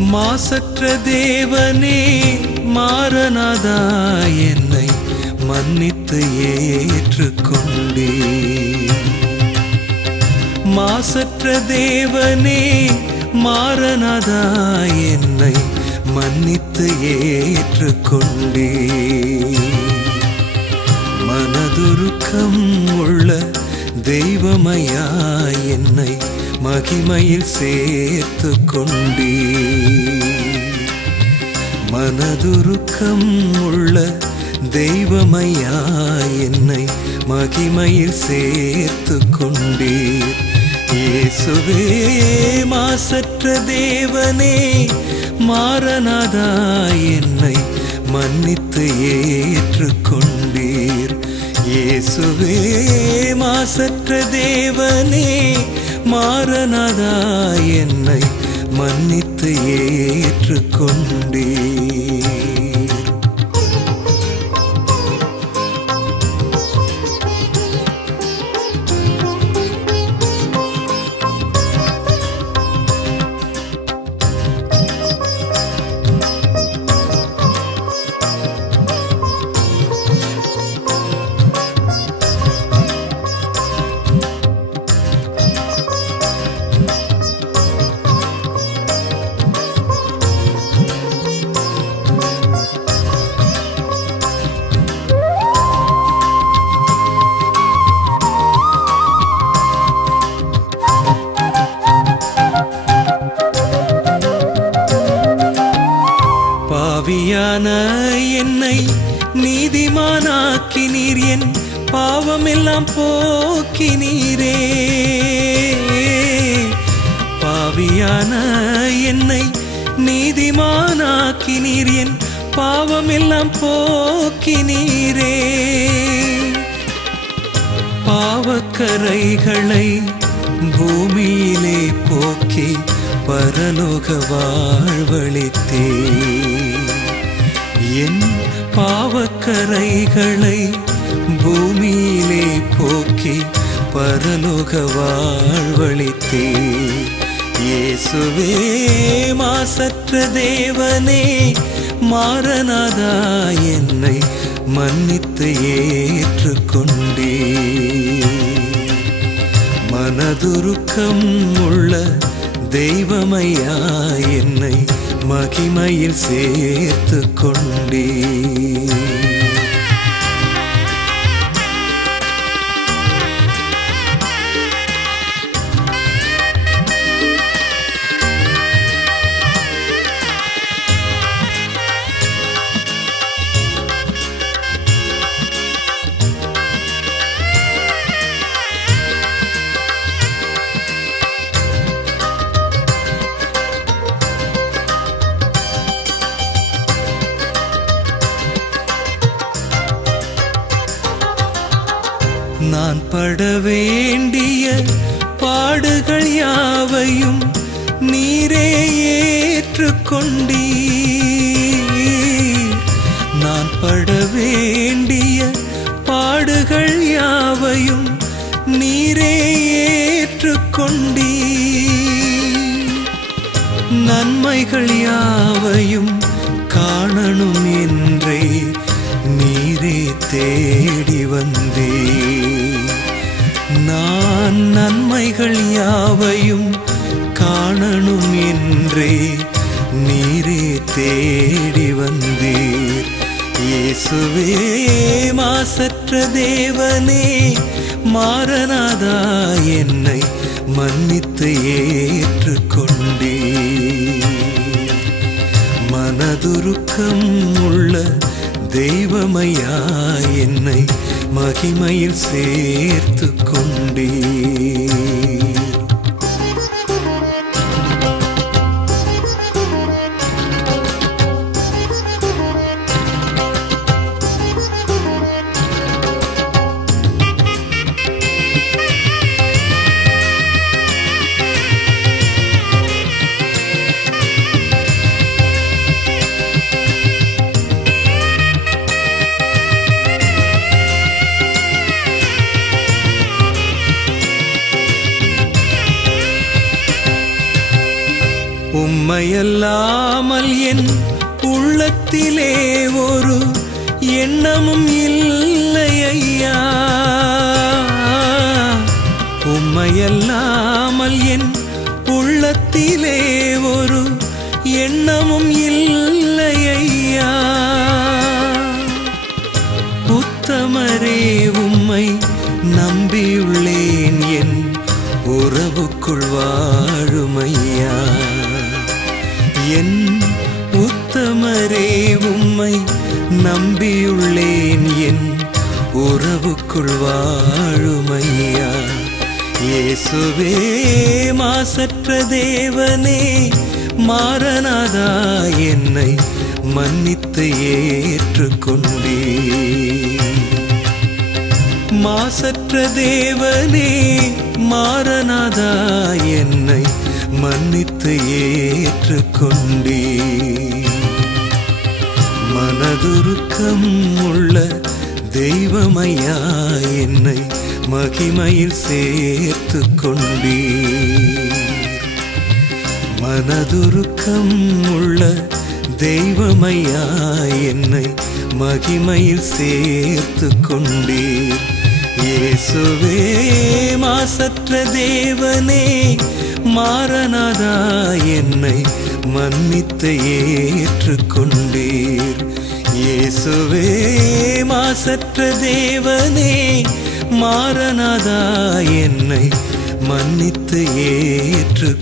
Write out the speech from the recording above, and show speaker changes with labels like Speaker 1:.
Speaker 1: மாசற்ற தேவனே மாறனாதா என்னை மன்னித்து ஏற்றுக்கொண்டே. மாசற்ற தேவனே மாறனாதா என்னை மன்னித்து ஏற்றுக்கொண்டே. மனதுருக்கம் உள்ள தெய்வமையா என்னை மகிமையில் சேர்த்து கொண்டே மனதுருக்கம் உள்ள தெய்வமையா என்னை மகிமையில் சேர்த்து கொண்டீர் இயேசுவே மாசற்ற தேவனே மாறனாதா என்னை மன்னித்து ஏற்றுக்கொண்டீர். இயேசுவே மாசற்ற தேவனே மாறனாதா என்னை மன்னித்து ஏற்றுக்கொண்டே என் பாவமெல்லாம் போக்கி நீரே பாவியான என்னை நீதிமானாக்கினீர். என் பாவமெல்லாம் போக்கினீரே. பாவக்கரைகளை பூமியிலே போக்கி பரலோக வாழ்வழித்தே என் பாவக்கரைகளை பரலோக வாழ்வழித்தே. இயேசுவே மாசற்ற தேவனே மாறனாதா என்னை மன்னித்து ஏற்றுக்கொண்டே. மனதுருக்கம் உள்ள தெய்வமையா என்னை மகிமையில் சேர்த்து கொண்டே நான் பட வேண்டிய பாடுகள் யாவையும் நீரே ஏற்றுக்கொண்டீ நான் பட வேண்டிய பாடுகள் யாவையும் நீரே ஏற்றுக்கொண்டீ நன்மைகள் யாவையும் காணணும் என்றே நீரே தேடி வந்தே நான் நன்மைகள் யாவையும் காணணும் என்றே நீரே தேடி வந்தீர். இயேசுவே மாசற்ற தேவனே மாறனாதா என்னை மன்னித்து ஏற்றுக்கொண்டே மனதுருக்கம் உள்ள தெய்வமையா என்னை மகிமையில் சேர்த்து கொண்டே உம்மையல்லாமல் என் உள்ளத்திலே ஒரு எண்ணமும் இல்லை ஐயா. உம்மையல்லாமல் என் உள்ளத்திலே ஒரு எண்ணமும் இல்லை ஐயா. உத்தமரே உம்மை நம்பியுள்ளேன் என் உறவுக்குள் வாழுமையா என் உத்தமரே உம்மை நம்பியுள்ளேன். என் உறவுக்குள் வாழுமையா? இயேசுவே மாசற்ற தேவனே மாறனாதா என்னை மன்னித்து ஏற்றுக்கொண்டே மாசற்ற தேவனே மாறனாதா என்னை மன்னித்து ஏ பெற்றுக்கொண்டே மனதுருக்கம் உள்ள தெய்வமையா என்னை மகிமையில் சேர்த்து கொண்டே மனதுருக்கம் உள்ள தெய்வமையா என்னை மகிமையில் சேர்த்து கொண்டீர் இயேசுவே மாசற்ற தேவனே மாறனாதா என்னை மன்னித்து ஏற்றுக்கொண்டீர். இயேசுவே மாசற்ற தேவனே மாறனாதா என்னை மன்னித்து ஏற்றுக்கொண்டீர்.